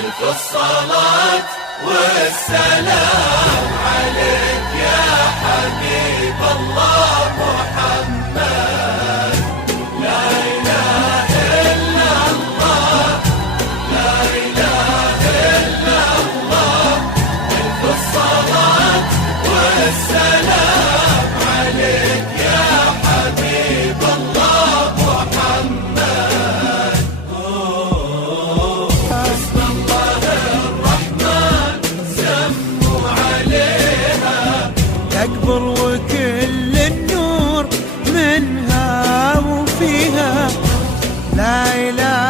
ألف الصلاة والسلام عليك يا حبيب الله محمد. لا إله إلا الله، لا إله إلا الله. ألف الصلاة والسلام عليك يا حبيب الله محمد. حسب الله الرحمن سموا عليها، تكبر وكل النور منها وفيها. لا إله